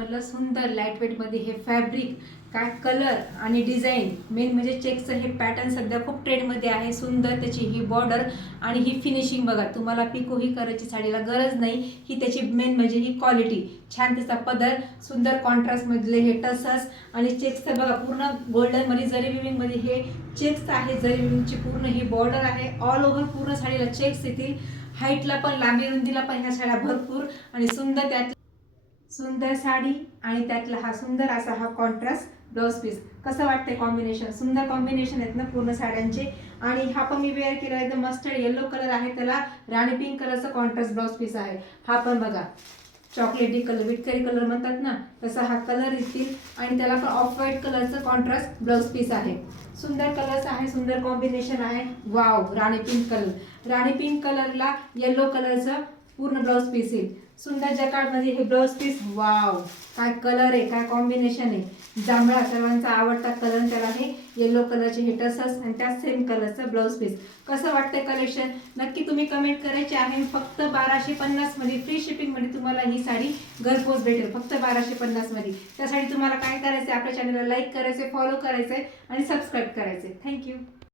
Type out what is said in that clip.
नंबरला सुंदर लाईट वेटमध्ये हे फॅब्रिक काय कलर आणि डिझाईन मेन म्हणजे चेकचं हे पॅटर्न सध्या खूप ट्रेंडमध्ये आहे। सुंदर त्याची ही बॉर्डर आणि ही फिनिशिंग बघा, तुम्हाला पिकोही करायची साडीला गरज नाही। ही त्याची मेन म्हणजे ही क्वालिटी छान, त्याचा पदर सुंदर कॉन्ट्रास्ट मधले हे टसस आणि चेक्सचं बघा पूर्ण गोल्डन मध्ये जरी विविंग मध्ये हे चेक्स आहे। जरी विविंगची पूर्ण ही बॉर्डर आहे, ऑल ओव्हर पूर्ण साडीला चेक्स येतील। हाईटला पण लांबी रुंदीला पण ह्या साड्या भरपूर आणि सुंदर त्यात सुंदर साडी आणि त्यातला हा सुंदर असा हा कॉन्ट्रास्ट ब्लाउज पीस। कसं वाटतंय कॉम्बिनेशन? सुंदर कॉम्बिनेशन आहेत ना पूर्ण साड्यांचे। आणि हा पण मी वेअर केला एकदम मस्टर्ड येलो कलर आहे, त्याला राणी पिंक कलरचा कॉन्ट्रास्ट ब्लाउज पीस आहे। हा पण बघा चॉकलेटी कलर विटकरी कलर म्हणतात ना तसा हा कलर येतील आणि त्याला पण ऑफ व्हाईट कलरचं कॉन्ट्रास्ट ब्लाउज पीस आहे। सुंदर कलर्स आहे, सुंदर कॉम्बिनेशन आहे। वाव, राणी पिंक कलर, राणी पिंक कलरला येलो कलरचं पूर्ण ब्लाउज पीस येईल। सुंदर जकार्डमध्ये हे ब्लाउज पीस। वाव, काय कलर आहे, काय कॉम्बिनेशन आहे। जांभळा सर्वांचा आवडता कलर, त्याला हे येलो कलरचे हे टसस आणि त्या सेम कलरचं ब्लाउज पीस। कसं वाटतंय कलेक्शन? नक्की तुम्ही कमेंट करायचे आहे। फक्त 1250 मध्ये फ्री शिपिंग मध्ये तुम्हाला ही साडी घरपोच भेटेल, फक्त 1250 मध्ये। त्यासाठी तुम्हाला काय करायचं, आपल्या चॅनलला लाईक करायचं, फॉलो करायचं आणि सबस्क्राईब करायचं। थँक्यू।